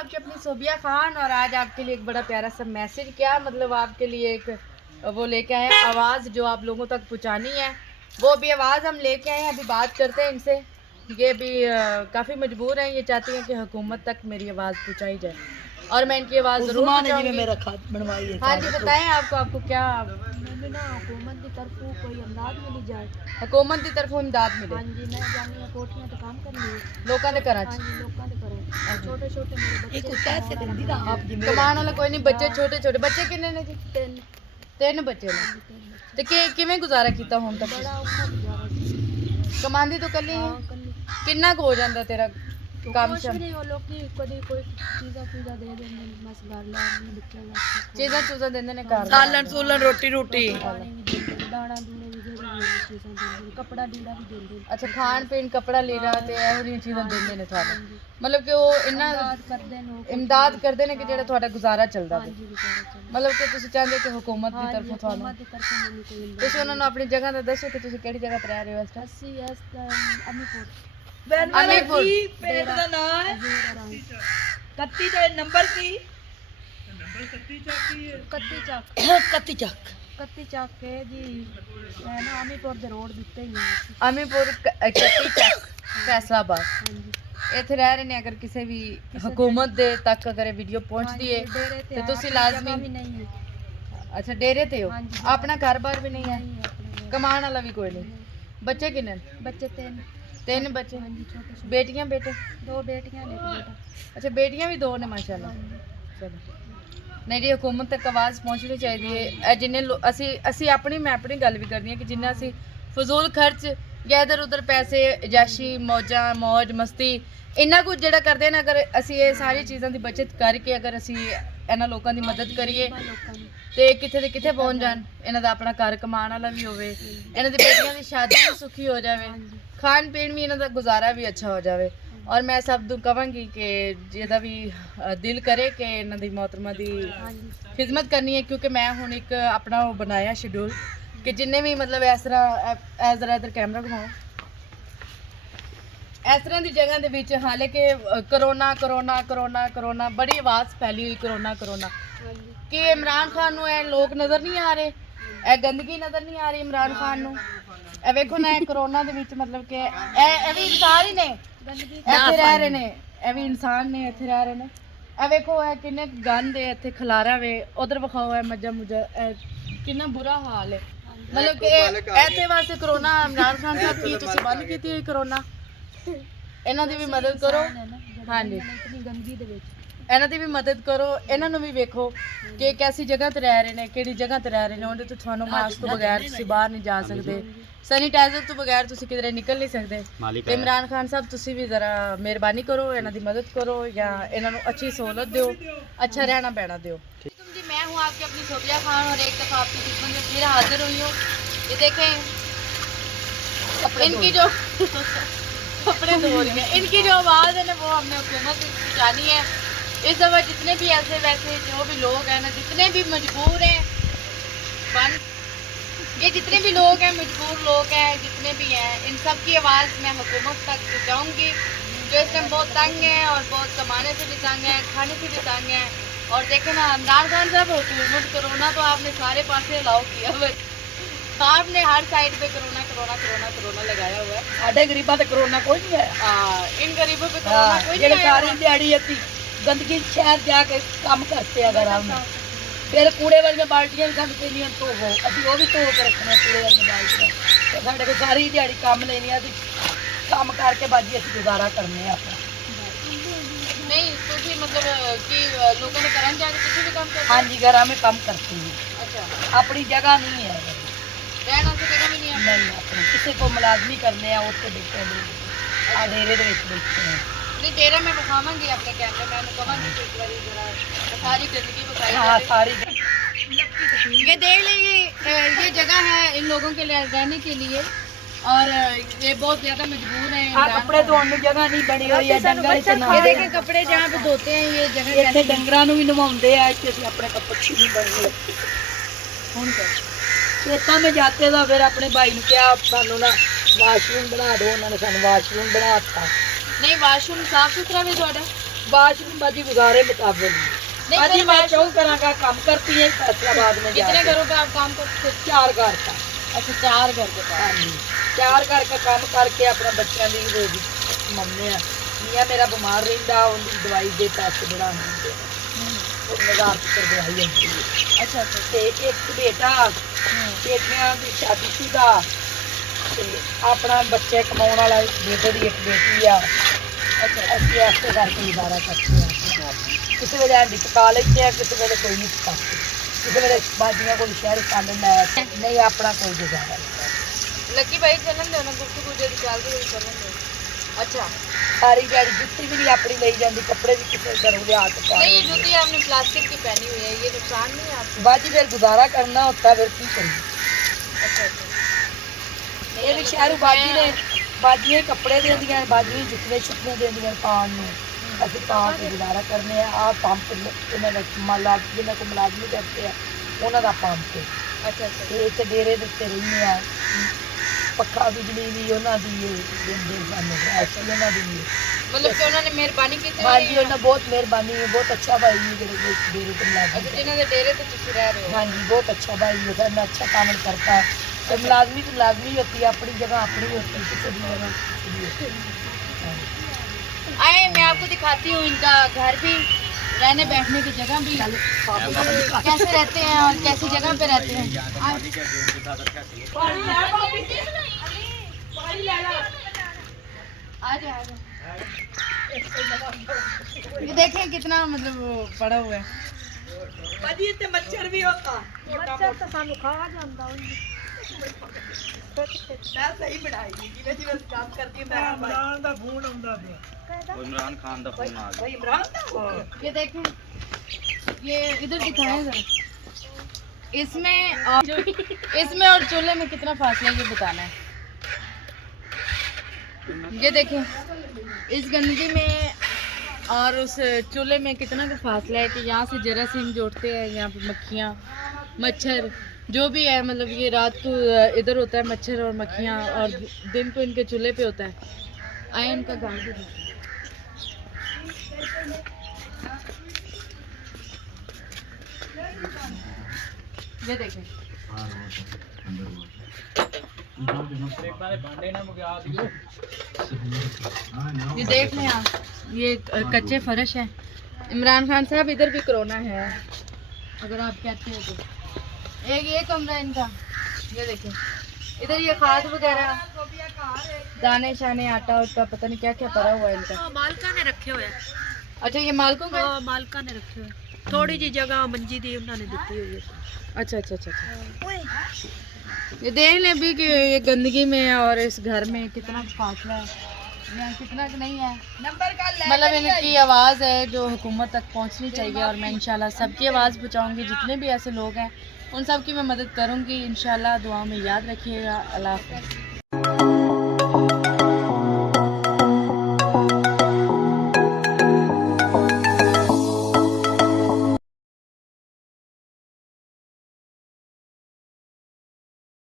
आपकी अपनी सोबिया खान और आज आपके लिए एक बड़ा प्यारा सा मैसेज, क्या मतलब आपके लिए एक वो लेके आए हैं आवाज़ जो आप लोगों तक पहुंचानी है। वो भी आवाज़ हम लेके आए हैं, अभी बात करते हैं इनसे। ये भी काफ़ी मजबूर हैं, ये चाहती हैं कि हुकूमत तक मेरी आवाज़ पहुंचाई जाए और मैं इनकी आवाज़ ज़रूर पहुंचाऊंगी। मेरा खाद बनवाई है। हाँ जी बताएं, आपको क्या ना हुकूमत की तरफ कोई इमदाद मिली जाए। हुकूमत की तरफों इमदाद मिले। हाँ जी, मैं जानी है कोठियां तो काम करनी लोगों के घर हाँ जी, लोगों के करें छोटे छोटे मेरे बच्चे कमान वाला कोई नहीं, बच्चे छोटे छोटे बच्चे किन्ने ने जी? तीन बच्चे ने ते किवें गुजारा कीता हुण तक? बड़ा औखा गुजारा सी। कमांदी तो कल्ली हाँ, है, कल्ली। किन्ना को हो जांदा तेरा काम कुछ शम? भी नहीं, वो लोग की कोई चीज़ा चूज़ा दे देंगे, बस घर ला अपने बच्चे वास्ते चीज़ां चूज़ां देंदे ने घर सालन सूलन रोटी रोटी पानी भी देंगे, दाना दूने भी देंगे, चीज़ां देंगे, कपड़ा लीड़ा भी देंगे। अच्छा खान पीन कपड़ा लीड़ा ते ਇਹੋ ਜਿਹੀਆਂ ਚੀਜ਼ਾਂ ਦਿੰਦੇ ਨੇ ਤੁਹਾਨੂੰ, ਮਤਲਬ ਕਿ ਉਹ ਇੰਨਾ इमदाद करते हैं लोग। ਇਮਦਾਦ ਕਰਦੇ ਨੇ ਕਿ ਜਿਹੜਾ ਤੁਹਾਡਾ ਗੁਜ਼ਾਰਾ ਚੱਲਦਾ हाँ ਵੇ। जी, गुजारा चल। ਮਤਲਬ ਕਿ ਤੁਸੀਂ ਚਾਹੁੰਦੇ ਕਿ ਹੁਕੂਮਤ ਦੀ हाँ ਤਰਫੋਂ जी, ਤੁਹਾਨੂੰ, हुकूमत की तरफ से मैंने कोई इमदाद ਤੁਸੀਂ ਉਹਨਾਂ ਨੂੰ ਆਪਣੀ ਜਗ੍ਹਾ ਤੇ ਦੱਸੋ ਕਿ ਤੁਸੀਂ ਕਿਹੜੀ ਜਗ੍ਹਾ ਤੇ ਰਹਿ ਰਹੇ ਹੋ ਇਸ ਟਾਈਮ। 80 अमीपुर अमीपुर। ਪਿੰਡ ਦਾ ਨਾਮ ਹੈ हजूर आराम 31 ਦਾ ਨੰਬਰ ਕੀ कत्ती चक 31 ਚੱਕ कत्ती चक है जी। है ना अमीपुर दे रोड दिते ही हैं। ਅਮੀਪੁਰ ਕੱਤੀ ਚੱਕ ਫੈਸਲਾਬਾਦ हाँ जी, ਇੱਥੇ ਰਹਿ ਰਹੇ ਨੇ। ਅਗਰ ਕਿਸੇ ਵੀ ਹਕੂਮਤ ਦੇ ਤੱਕ ਅਗਰ ਇਹ ਵੀਡੀਓ ਪਹੁੰਚਦੀ ਹੈ डेरे ਤੇ ते ਤੁਸੀਂ अपनी ਲਾਜ਼ਮੀ जगह भी नहीं है। ਅੱਛਾ ਡੇਰੇ ਤੇ ਹੋ, हाँ जी। ਆਪਣਾ ਘਰ-ਬਾਰ ਵੀ ਨਹੀਂ ਹੈ, नहीं है अपने घर। ਕਮਾਉਣ ਵਾਲਾ ਵੀ ਕੋਈ ਨਹੀਂ। ਬੱਚੇ ਕਿੰਨੇ ਨੇ? बच्चे तीन। ਤਿੰਨ ਬੱਚੇ। हाँ जी, छोटे छोटे ਬੇਟੀਆਂ ਬੇਟੇ? 2 बेटियां ने एक बेटा। ਅੱਛਾ ਬੇਟੀਆਂ ਵੀ ਦੋ ਨੇ ਮਾਸ਼ਾਅੱਲਾ। हाँ जी। ਚਲੋ ਨਹੀਂ ਜੀ, ਹੁਕੂਮਤ ਤੱਕ ਆਵਾਜ਼ ਪਹੁੰਚਣੀ ਚਾਹੀਦੀ ਹੈ। ਇਹ ਜਿੰਨੇ ਅਸੀਂ ਮੈਂ ਆਪਣੀ ਗੱਲ ਵੀ ਕਰਦੀ ਹਾਂ ਕਿ ਜਿੰਨਾ ਅਸੀਂ ਫਜ਼ੂਲ ਖਰਚ ਜਾਂ ਇੱਧਰ ਉੱਧਰ ਪੈਸੇ ਜਾਸ਼ੀ ਮੌਜ ਮਸਤੀ ਇੰਨਾ ਕੁਝ ਜਿਹੜਾ ਕਰਦੇ ਨੇ, ਅਗਰ ਅਸੀਂ ਇਹ ਸਾਰੀ ਚੀਜ਼ਾਂ ਦੀ ਬਚਤ ਕਰਕੇ ਅਗਰ ਅਸੀਂ ਇਹਨਾਂ ਲੋਕਾਂ ਦੀ ਮਦਦ ਕਰੀਏ लोगों ने ਤੇ ਕਿੱਥੇ ਦੇ ਕਿੱਥੇ ਪਹੁੰਚ ਜਾਣ। ਇਹਨਾਂ ਦਾ ਆਪਣਾ ਘਰ ਕਮਾਉਣ ਵਾਲਾ ਵੀ ਹੋਵੇ, ਇਹਨਾਂ ਦੀ ਬੇਟੀਆਂ ਦੀ ਸ਼ਾਦੀ ਵੀ ਸੁਖੀ ਹੋ ਜਾਵੇ, ਖਾਣ ਪੀਣ ਵੀ ਇਹਨਾਂ ਦਾ ਗੁਜ਼ਾਰਾ ਵੀ ਅੱਛਾ ਹੋ ਜਾਵੇ। ਔਰ ਮੈਂ ਸਭ ਨੂੰ ਕਹਾਂਗੀ ਕਿ ਜਿਹਦਾ ਵੀ ਦਿਲ ਕਰੇ ਕਿ ਇਹਨਾਂ ਦੀ ਮੋਹਤਰਮਾ ਦੀ हाँ जी, ਖਿਦਮਤ ਕਰਨੀ ਹੈ, ਕਿਉਂਕਿ ਮੈਂ ਹੁਣ ਇੱਕ ਆਪਣਾ ਉਹ ਬਣਾਇਆ ਸ਼ਡਿਊਲ ਕਿ ਜਿੰਨੇ ਵੀ ਮਤਲਬ ਇਸ ਤਰ੍ਹਾਂ ਇੱਧਰ ਕੈਮਰਾ ਘੁਮਾਓ, ਇਸ ਤਰ੍ਹਾਂ ਦੀ ਜਗ੍ਹਾ ਦੇ ਵਿੱਚ ਹਾਲਾਂਕਿ ਕਰੋਨਾ ਬੜੀ ਆਵਾਜ਼ ਫੈਲੀ ਹੋਈ ਕਰੋਨਾ हाँ जी। ਕਿ ਇਮਰਾਨ ਖਾਨ ਨੂੰ ਇਹ ਲੋਕ ਨਜ਼ਰ ਨਹੀਂ ਆ ਰਹੇ, ਇਹ ਗੰਦਗੀ ਨਜ਼ਰ ਨਹੀਂ ਆ ਰਹੀ ਇਮਰਾਨ ਖਾਨ ਨੂੰ। ਇਹ ਵੇਖੋ ਨਾ, ਇਹ ਕਰੋਨਾ ਦੇ ਵਿੱਚ ਮਤਲਬ ਕਿ ਇਹ ਵੀ ਇਨਸਾਨ ਹੀ ਨੇ, गंदगी ਇੱਥੇ ਰਹਿ ਰਹੇ ਨੇ, ਇਹ ਵੀ ਇਨਸਾਨ ਨੇ, ਇੱਥੇ ਰਹਿ ਰਹੇ ਨੇ। ਇਹ ਵੇਖੋ ਇਹ ਕਿੰਨੇ ਗੰਦ ਹੈ ਇੱਥੇ ਖਲਾਰਾ ਵੇ, ਉਧਰ ਵਿਖਾਓ ਇਹ ਮੱਝਾਂ ਮੁੱਝਾਂ, ਇਹ ਕਿੰਨਾ ਬੁਰਾ ਹਾਲ ਹੈ। ਮਤਲਬ ਕਿ ਇੱਥੇ ਵਾਸਤੇ ਕਰੋਨਾ ਇਮਰਾਨ ਖਾਨ ਸਾਹਿਬ ਕੀ ਤੁਸੀਂ ਬੰਦ ਕੀਤੀ ਹੋਈ ਕਰੋਨਾ, ਇਹਨਾਂ ਦੀ ਵੀ ਮਦਦ ਕਰੋ। ਹਾਂਜੀ, इतनी गंदगी दे विच ਇਹਨਾਂ ਦੀ ਵੀ ਮਦਦ ਕਰੋ। ਇਹਨਾਂ ਨੂੰ ਵੀ ਵੇਖੋ ਕਿ ਕੈਸੀ ਜਗ੍ਹਾ ਤੇ ਰਹਿ ਰਹੇ ਨੇ, ਕਿਹੜੀ ਜਗ੍ਹਾ ਤੇ ਰਹਿ ਰਹੇ ਨੇ। ਉਹਦੇ ਤੋਂ ਤੁਹਾਨੂੰ ਮਾਸਕ ਤੋਂ ਬਗੈਰ ਤੁਸੀਂ ਬਾਹਰ ਨਹੀਂ ਜਾ ਸਕਦੇ, ਸੈਨੀਟਾਈਜ਼ਰ ਤੋਂ ਬਗੈਰ ਤੁਸੀਂ ਕਿਧਰੇ ਨਿਕਲ ਨਹੀਂ ਸਕਦੇ। ਤੇ ਇਮਰਾਨ ਖਾਨ ਸਾਹਿਬ ਤੁਸੀਂ ਵੀ ਜ਼ਰਾ ਮਿਹਰਬਾਨੀ ਕਰੋ, ਇਹਨਾਂ ਦੀ ਮਦਦ ਕਰੋ ਜਾਂ ਇਹਨਾਂ ਨੂੰ अच्छी सहूलत दो, अच्छा रहना बहना दो। जी मैं हूँ आपकी अपनी सोबिया खान और एक दफ़ा आपकी खिदमत में फिर हाजिर हुई हूँ। ये देखें इनकी जो कपड़े धो रही हैं, इनकी जो आवाज़ है ना वो हमने हुकूमत से पहुँचानी है। इस दफ़ा जितने भी ऐसे वैसे जो भी लोग हैं ना, जितने भी मजबूर हैं ये जितने भी लोग हैं, मजबूर लोग हैं, जितने भी हैं, इन सब की आवाज़ मैं हुकूमत तक पहुँचाऊँगी, जो इस टाइम बहुत तंग है और बहुत कमाने से भी तंग है, खाने से भी तंग है। और देखें ना इमरान खान साहब, हुकूमत कोरोना तो आपने सारे पासे अलाउ किया हुआ है, आपने हर साइड पे कोरोना लगाया हुआ है। ਸਾਡੇ ਗਰੀਬਾਂ ਤੇ ਕਰੋਨਾ ਕੋਈ ਨਹੀਂ ਆਇਆ। इन गरीबों पे कोरोना कोई ਜਿਹੜੇ नहीं आया ਸਾਰੀ ਦਿਹਾੜੀ ਅਸੀਂ ਗੰਦਗੀ ਸ਼ਹਿਰ ਜਾ ਕੇ ਕੰਮ ਕਰਤੇ ਆ ਘਰਾਂ में, ਫਿਰ ਕੂੜੇ ਵਾਲੀਆਂ ਬਾਲਟੀਆਂ ਵੀ ਸਾਨੂੰ ਪੈਣੀਆਂ ਧੋਵੋ, ਅਸੀਂ ਉਹ ਵੀ ਧੋ ਕੇ ਰੱਖਣਾ ਕੂੜੇ ਵਾਲੀਆਂ ਬਾਲਟੀਆਂ। ਤੇ ਸਾਡੇ ਕੋਲ ਸਾਰੀ ਦਿਹਾੜੀ ਕੰਮ ਲੈਣੀ ਆ, ਅਸੀਂ ਕੰਮ ਕਰਕੇ ਬਾਜੀ ਅਸੀਂ ਗੁਜ਼ਾਰਾ ਕਰਨੇ ਆ ਆਪਣਾ। नहीं तुझे मतलब कि लोगों ने करन जाके किसी भी काम करते हाँ जी, घरों में काम करते हैं। अच्छा अपनी जगह नहीं है, रहना से जगह भी नहीं है। नहीं अपनी किसी को मुलाजमी करने हैं उससे बैठे हैं, डेरे दे विच बैठे हैं। नहीं डेरा में बखावांगी अपने कैमरे मैन कहांगी कि एक बारी जरा सारी जिंदगी बताई हाँ जाए। सारी ये देख लीजिए, ये जगह है इन लोगों के लिए रहने के लिए और ये बहुत ज्यादा मजबूर है। हाँ, कपड़े धोने की जगह नहीं बनी हुई है, डंगर इत्थे ये नहाते देखें कपड़े जहाँ पे धोते हैं ये जगह हैं, इत्थे कैसी है? डंगरां नूं भी नवाउंदे आ, इत्थे असीं अपने कपड़े नहीं बने कौन कर खेतों में जाते तो फिर अपने भाई ने कहा सानू ना वाशरूम बना दो, उन्होंने सानू वाशरूम बनाता। नहीं वाशरूम साफ सुथरा भी थोड़ा वाशरूम बाजी गुजारे मुताबिक नहीं, बाजी फिर मैं वाशरूम- चौं तरह का काम करती है फैसलाबाद में कितने जाके। घरों पे आप काम करते थे? 4 घर का। अच्छा 4 घर के पास। हाँ जी 4 घर का काम करके अपना बच्चों की रोजी कमाने हैं। मियाँ मेरा बीमार रहिंदा उनकी दवाई दे पैसे बढ़ा दिंदे और 1000 तक दवाई आती है। अच्छा अच्छा। ते एक बेटा बेटियां की शादीशुदा ते अपना बच्चे कमाने वाला एक बेटे की एक बेटी आ। अच्छा ਅਸੀਂ ਐਸੇ ਕਰਕੇ ਗੁਜ਼ਾਰਾ ਕਰਦੇ ਹਾਂ। ਕਿਸੇ ਵੇਲੇ ਆਂਡੀ ਪਕਾ ਲੈਂਦੇ ਆ, ਕਿਸੇ ਵੇਲੇ ਕੋਈ ਨਹੀਂ ਪਕਾਉਂਦੇ, ਕਿਸੇ ਵੇਲੇ ਬਾਜੀਆਂ ਕੋਲ ਸ਼ਹਿਰ ਖਾਣ ਲੈ ਨਹੀਂ ਆਪਣਾ ਕੋਈ ਗੁਜ਼ਾਰਾ ਨਹੀਂ। ਲੱਕੀ ਭਾਈ ਚੱਲਣ ਦਿਓ ਨਾ ਗੁੱਟੂ ਗੁੱਜੇ ਦੀ ਚੱਲਦੀ ਹੋਈ ਚੱਲਣ ਦਿਓ। अच्छा ਸਾਰੀ ਦਿਹਾੜੀ ਜੁੱਤੀ ਵੀ ਨਹੀਂ ਆਪਣੀ ਲਈ ਜਾਂਦੀ, ਕੱਪੜੇ ਵੀ ਕਿਸੇ ਘਰੋਂ ਲਿਆ ਕੇ ਪਾ नहीं, ये जूती आपने प्लास्टिक की पहनी हुई है, ये नुकसान नहीं है आपको? ਬਾਜੀ ਫਿਰ ਗੁਜ਼ਾਰਾ ਕਰਨਾ ਹੁੰਦਾ, ਫਿਰ ਕੀ ਕਰੀਏ। अच्छा अच्छा। ਇਹ ਵੀ ਸ਼ਹਿਰੋਂ ਬਾਜੀ ਨੇ ਬਾਜੀਆਂ ਕੱਪੜੇ ਦਿੰਦੀਆਂ, ਬਾਜੀਆਂ ਜੁੱਤੀਆਂ ਛੁੱਟੀਆਂ ਦਿੰਦੀਆਂ ਪਾਉਣ ਨੂੰ, ਅਸੀਂ ਪਾ ਕੇ ਗੁਜ਼ਾਰਾ ਕਰਨੇ ਆ। ਆਹ ਪੰਪ ਇਹਨਾਂ ਦਾ ਮਾਲਾਜ ਜਿਹਨਾਂ ਕੋਲ ਮੁਲਾਜ਼ਮੀ ਕਰਦੇ ਆ ਉਹਨਾਂ ਦਾ ਪੰਪ ਹੈ। अच्छा अच्छा। ਤੇ ਇੱਥੇ ਡੇਰੇ ਦੇ ਉੱਤੇ ਰਹਿੰਦੇ ਆ, ਪੱਖਾ ਬਿਜਲੀ ਵੀ ਉਹਨਾਂ ਦੀ ਦਿੰਦੇ ਸਾਨੂੰ, ਐਸੀ ਉਹਨਾਂ ਦੀ ਵੀ। मतलब कि उन्होंने मेहरबानी की थी? ਹਾਂਜੀ ਉਹਨਾਂ ਬਹੁਤ ਮਿਹਰਬਾਨੀ ਹੈ, ਬਹੁਤ ਅੱਛਾ ਭਾਈ ਹੈ ਜਿਹੜੇ ਡੇਰੇ ਤੇ ਮੁਲਾਜ਼ਮ अच्छा, जिन्होंने डेरे पे तुम रह रहे हो? हाँ जी बहुत अच्छा भाई है, करना अच्छा काम करता है। तो मुलाजमी तो मुलाजमी होती है, अपनी जगह अपनी होती है, किसी भी जगह किसी भी होती है। आए मैं आपको दिखाती हूँ इनका घर भी, रहने बैठने की जगह भी, कैसे रहते हैं और कैसी जगह पे रहते हैं। आ जाओ। ये देखें कितना मतलब वो पड़ा हुआ है। भाजी इतने मच्छर भी होता, मच्छर तो सानू खा जांदा मैं सही बनाई जिवें जिवें काम करती मैं इमरान दा फोन आंदा पिया, इमरान खान दा फोन आ गया। भाई इमरान दा ये देखें, ये इधर दिखाएं जरा। इसमें और चूल्हे में कितना फासला है ये बताना है। ये देखें इस गंदगी में और उस चूल्हे में कितना का फासला है कि यहाँ से जरासीम जोड़ते हैं, यहाँ पे मक्खियाँ मच्छर जो भी है, मतलब ये रात को इधर होता है मच्छर और मक्खियाँ और दिन को इनके चूल्हे पे होता है। आए इनका गाँव भी देखो। ये देखें ये देख लें आप, ये कच्चे फर्श है। इमरान खान साहब इधर भी कोरोना है अगर आप कहते हैं तो। एक ये कमरा इनका, ये देखें इधर ये खाद वगैरह दाने शाने आटा उटा पता नहीं क्या क्या पड़ा हुआ है इनका। मालका ने रखे हुए अच्छा ये मालकों का? मालका ने रखे हुए थोड़ी जी जगह मंजी दी उन्होंने दी हुई है। अच्छा अच्छा अच्छा अच्छा। ये देख लें भी कि ये गंदगी में और इस घर में कितना फासला है, यहाँ कितना नहीं है। नंबर का मतलब इनकी आवाज़ है जो हुकूमत तक पहुँचनी चाहिए और मैं इंशाल्लाह सबकी आवाज़ पहुँचाऊँगी। जितने भी ऐसे लोग हैं उन सब की मैं मदद करूँगी इंशाल्लाह। दुआ में याद रखिएगा। अल्लाह हाफ़िज़।